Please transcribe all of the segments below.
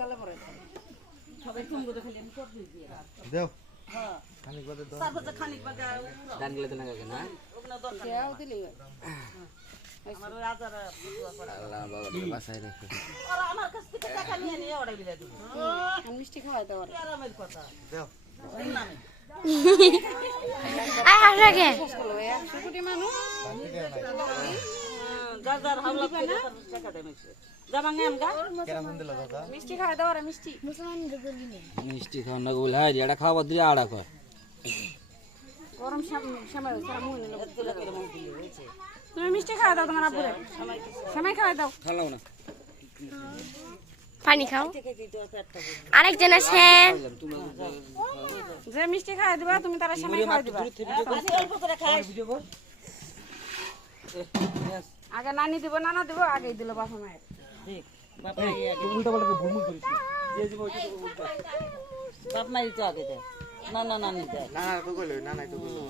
গালে পড়ে সবাই তুমি খালি আমি সব দিয়ে দাও হ্যাঁ খানিক বাদে দাও তারপর খানিক বাদে ডান গেলে তো না কাকে না ওখানে দরকার দেও দিলি আমার ওই আজারা আল্লাহ বাবা বাসায় রেখে ওরা আমার কাছ থেকে টাকা নিয়ে নিয়ে ওড়াই বিলে দিল আমি মিষ্টি খাওয়াই দাও আরামের কথা দাও ওই নামে আগে 100 কোটি মানুষ যার হাওলা করে টাকা দেয় মিশে জামাঙ্গে আমগা কেন ফোন দিল দাদা মিষ্টি খাওয়াই দাও রে মিষ্টি মিষ্টি খাওয়া না বলে হ্যাঁ এটা খাওয়া দিয়ে আড়া কর গরম সময় সারা মুখ নিল তুলে করে মুখ দিলে হয়েছে তুমি মিষ্টি খাওয়াই দাও তোমার আব্বুরে সময় খাওয়াই দাও খালাও না পানি খাও থেকে কি তোর পেটটা আরেকজন আছেন যে মিষ্টি খাওয়াই দিবা তুমি তারা সময় খাওয়াই দিবা পানি অল্প করে খাস আগে নানি দিব নানা দিব আগেই দিল বাবা মায়ের দেখ বাবা ইয়া উল্টা পাল্টা ভুলমুল করিস যে জীব ওইটা বাপ মাই তো আগে দে না না নানি দে না না তো কইলো না না তো কইলো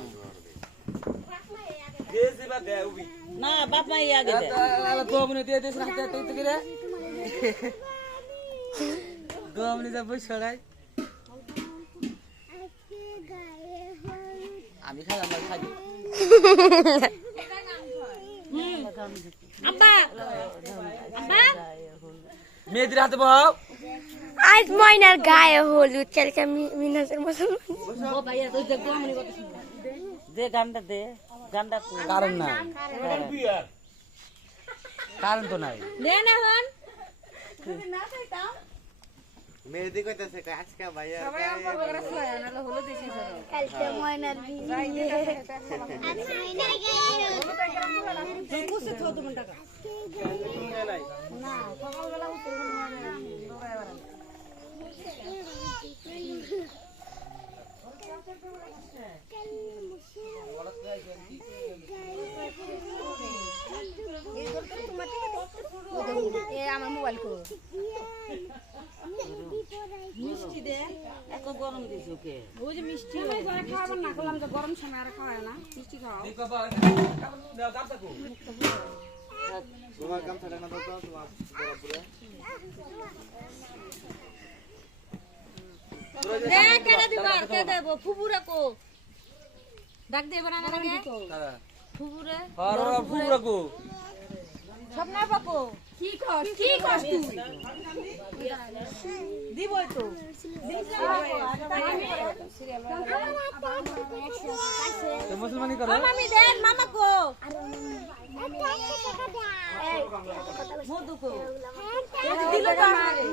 যে জীবা দে উবি না বাপ মাই আগে দে আলা দোমনে দিয়ে দেছ রাতে তো তো করে দোমনে যা বই ছড়াই আমি খালাম না খাই আব্বা আব্বা মেয়েদের হাতে বহাও আজ ময়নার গায়ে হলুদ চালকা মিনাজের মুসলমান দে গান্ডা দে গান্ডা কো কারণ না কারণ তো নাই দেন এখন মেহেদি কইতাছে আজকে ভাইয়া সবাই অল্প করে খাওয়াই নালে হলো দিছি সব কালকে ময়নার কুসে থো তুমি টাকা না সকালবেলা উঠে আমার মোবাইল কো মিষ্টি দে এত গরম দিছ ওকে ওই যে মিষ্টি আমি যারা খাওয়াবেন না করলাম যে গরম সময় আর খাওয়ায় না মিষ্টি খাওয়াও তোমার কাম ছাড়া না দাও তো তোমার বড় দে কেডা দিবা কে দেব ফুপুরে কো ডাক দেব না লাগে ফুপুরে আর ফুরা কো স্বপ্না বাপু কি কস তুই দিবই তো মুসলমানি করো মামি দেন মামা কো মধু কো দিল তো আমারে